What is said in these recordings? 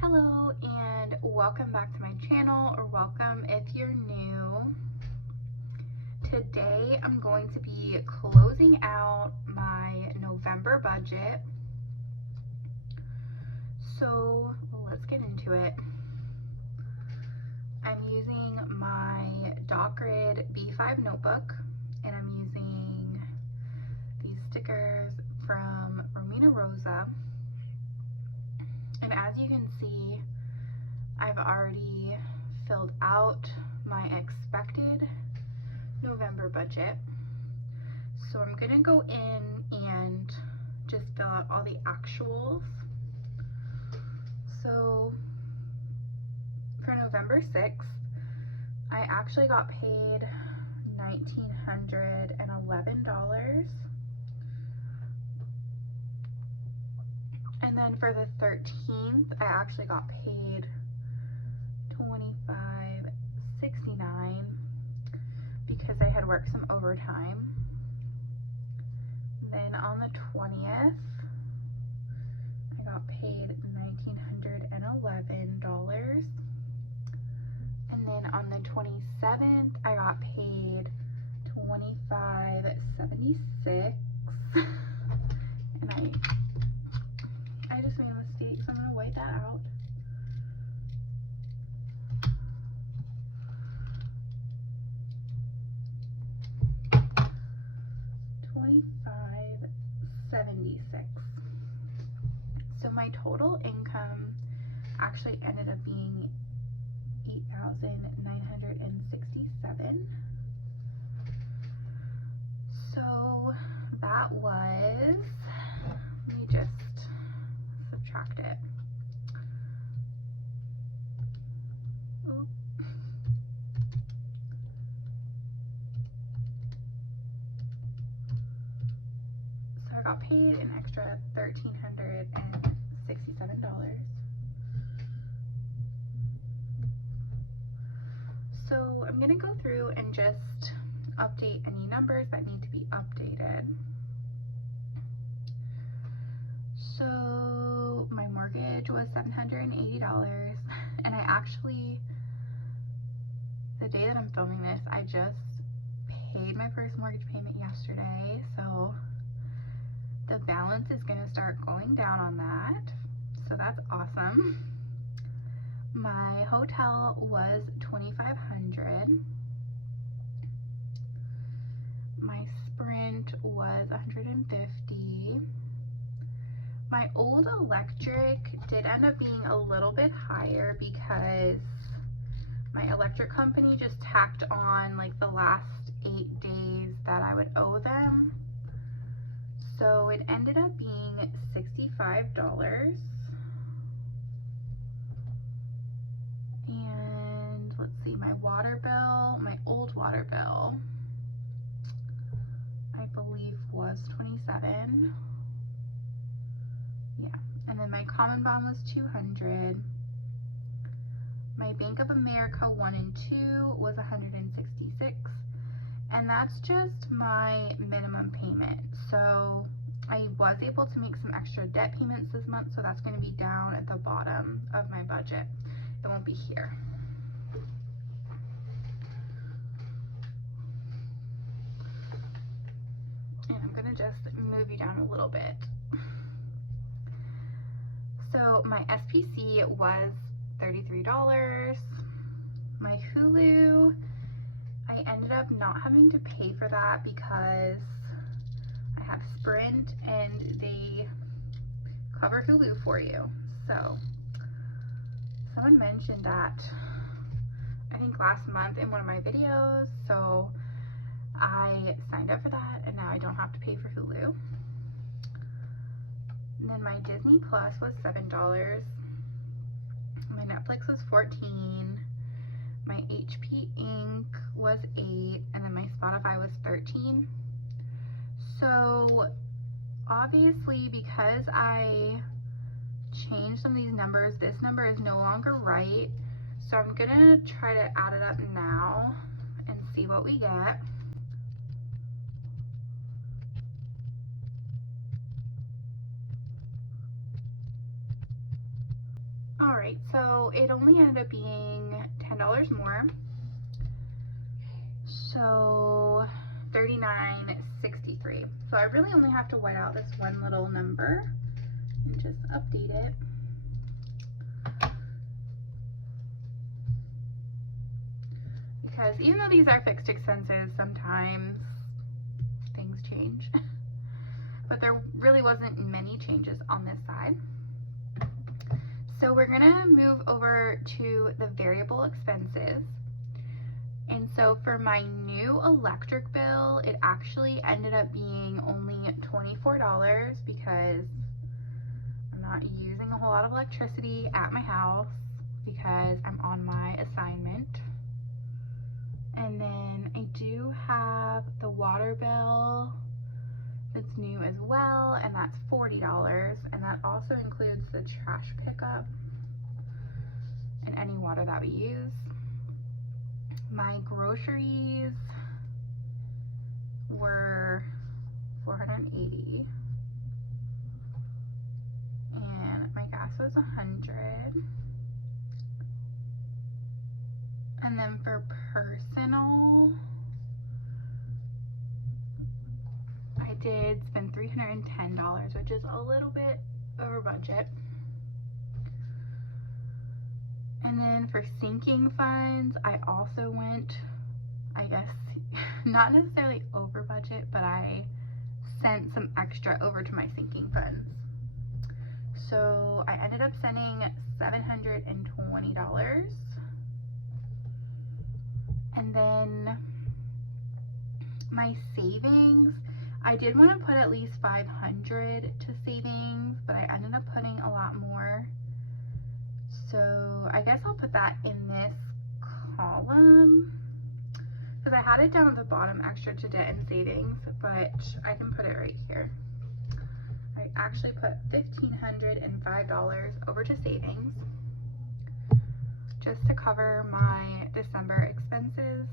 Hello and welcome back to my channel, or welcome if you're new. Today I'm going to be closing out my November budget. So let's get into it. I'm using my Dot Grid B5 notebook, and I'm using these stickers from Romina Rossa. And as you can see, I've already filled out my expected November budget. So I'm gonna go in and just fill out all the actuals. So for November 6th, I actually got paid $1,911. And then for the 13th, I actually got paid $25.69 because I had worked some overtime. Then on the 20th, I got paid $1,911. And then on the 27th, I got paid $25.76. And I just made a mistake, so I'm gonna white that out. $25.76. So my total income actually ended up being $8,967. So that was, let me just subtract it. Oop. So I got paid an extra $1,367. So I'm gonna go through and just update any numbers that need to be updated. So my mortgage was $780, and I actually, the day that I'm filming this, I just paid my first mortgage payment yesterday, so the balance is gonna start going down on that, so that's awesome. My hotel was $2,500. My Sprint was $150. My old electric did end up being a little bit higher because my electric company just tacked on like the last 8 days that I would owe them. So it ended up being $65. And let's see, my water bill, my old water bill, I believe was $27. Yeah, and then my common bond was $200. My Bank of America 1 and 2 was $166, and that's just my minimum payment. So I was able to make some extra debt payments this month, so that's going to be down at the bottom of my budget. It won't be here. And I'm going to just move you down a little bit. So my SPC was $33. My Hulu, I ended up not having to pay for that because I have Sprint and they cover Hulu for you. So someone mentioned that, I think last month in one of my videos, so I signed up for that and now I don't have to pay for Hulu. And then my Disney Plus was $7. My Netflix was $14. My HP Ink was $8, and then my Spotify was $13. So obviously, because I changed some of these numbers, this number is no longer right. So I'm gonna try to add it up now and see what we get. All right, so it only ended up being $10 more. So $39.63. So I really only have to white out this one little number and just update it. Because even though these are fixed expenses, sometimes things change. But there really wasn't many changes on this side. So we're gonna move over to the variable expenses. And so for my new electric bill, it actually ended up being only $24 because I'm not using a whole lot of electricity at my house because I'm on my assignment. And then I do have the water bill that's new as well, and that's $40, and that also includes the trash pickup and any water that we use. My groceries were $480, and my gas was $100. And then for personal, I did spend $310, which is a little bit over budget. And then for sinking funds, I also went, I guess, not necessarily over budget, but I sent some extra over to my sinking funds. So I ended up sending $720. And then my savings, I did want to put at least $500 to savings, but I ended up putting a lot more. So I guess I'll put that in this column because I had it down at the bottom, extra to debt and savings, but I can put it right here. I actually put $1,505 over to savings just to cover my December expenses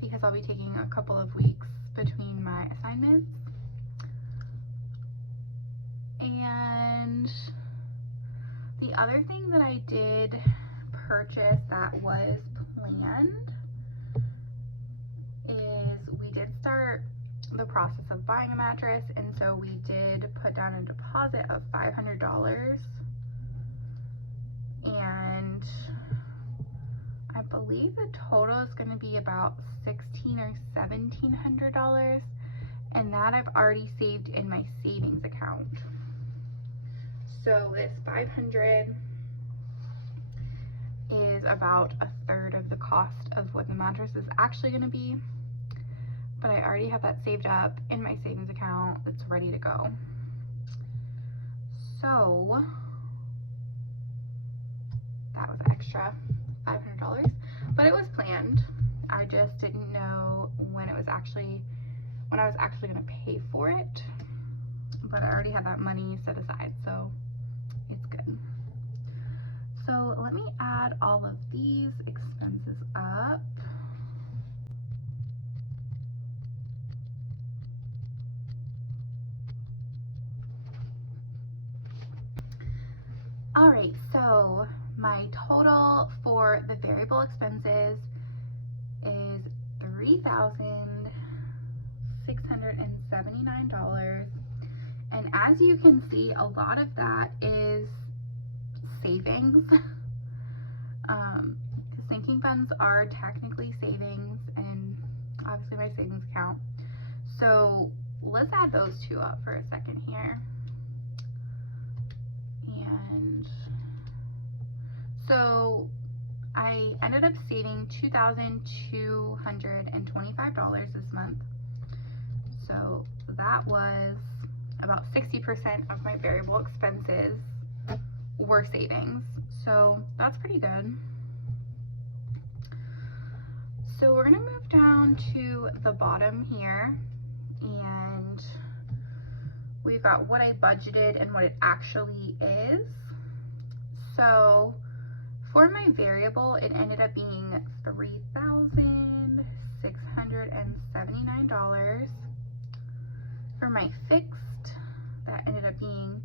because I'll be taking a couple of weeks between my assignments. And the other thing that I did purchase that was planned is we did start the process of buying a mattress, and so we did put down a deposit of $500, and I believe the total is going to be about $1,600 or $1,700, and that I've already saved in my savings account. So this $500 is about a third of the cost of what the mattress is actually going to be, but I already have that saved up in my savings account. It's ready to go. So that was extra $500, but it was planned. I just didn't know when I was actually going to pay for it, but I already had that money set aside, so it's good. So let me add all of these expenses up. All right, so my total for the variable expenses is $3,679. And as you can see, a lot of that is savings. The sinking funds are technically savings, and obviously my savings account. So let's add those two up for a second here. And so I ended up saving $2,225 this month. So that was about 60% of my variable expenses were savings. So that's pretty good. So we're gonna move down to the bottom here, and we've got what I budgeted and what it actually is. So for my variable, it ended up being $3,679. For my fixed, that ended up being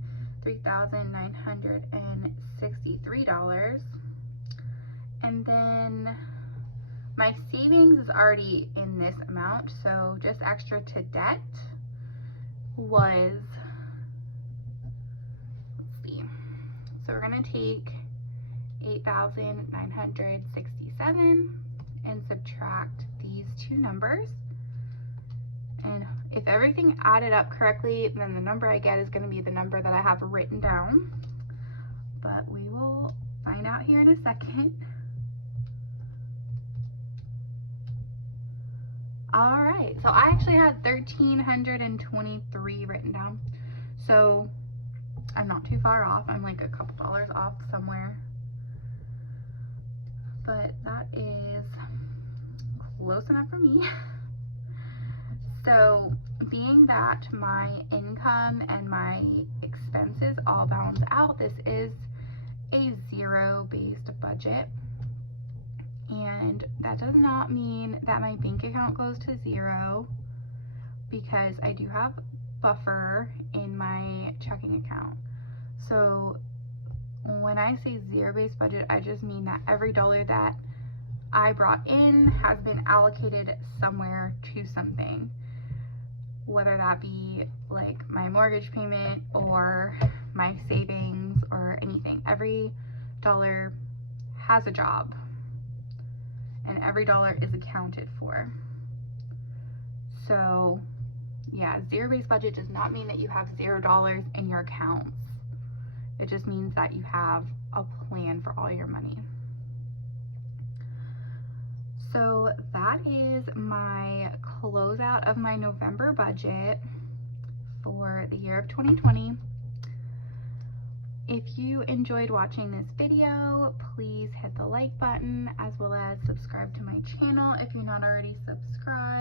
$3,963. And then my savings is already in this amount, so just extra to debt was, let's see, so we're gonna take 8,967 and subtract these two numbers. And if everything added up correctly, then the number I get is going to be the number that I have written down. But we will find out here in a second. All right, so I actually had 1,323 written down. So I'm not too far off. I'm like a couple dollars off somewhere. But that is close enough for me. So being that my income and my expenses all balance out, this is a zero-based budget. And that does not mean that my bank account goes to zero, because I do have buffer in my checking account. So when I say zero-based budget, I just mean that every dollar that I brought in has been allocated somewhere to something, whether that be like my mortgage payment or my savings or anything. Every dollar has a job and every dollar is accounted for. So yeah, zero-based budget does not mean that you have $0 in your accounts. It just means that you have a plan for all your money. So that is my closeout of my November budget for the year of 2020. If you enjoyed watching this video, please hit the like button as well as subscribe to my channel if you're not already subscribed.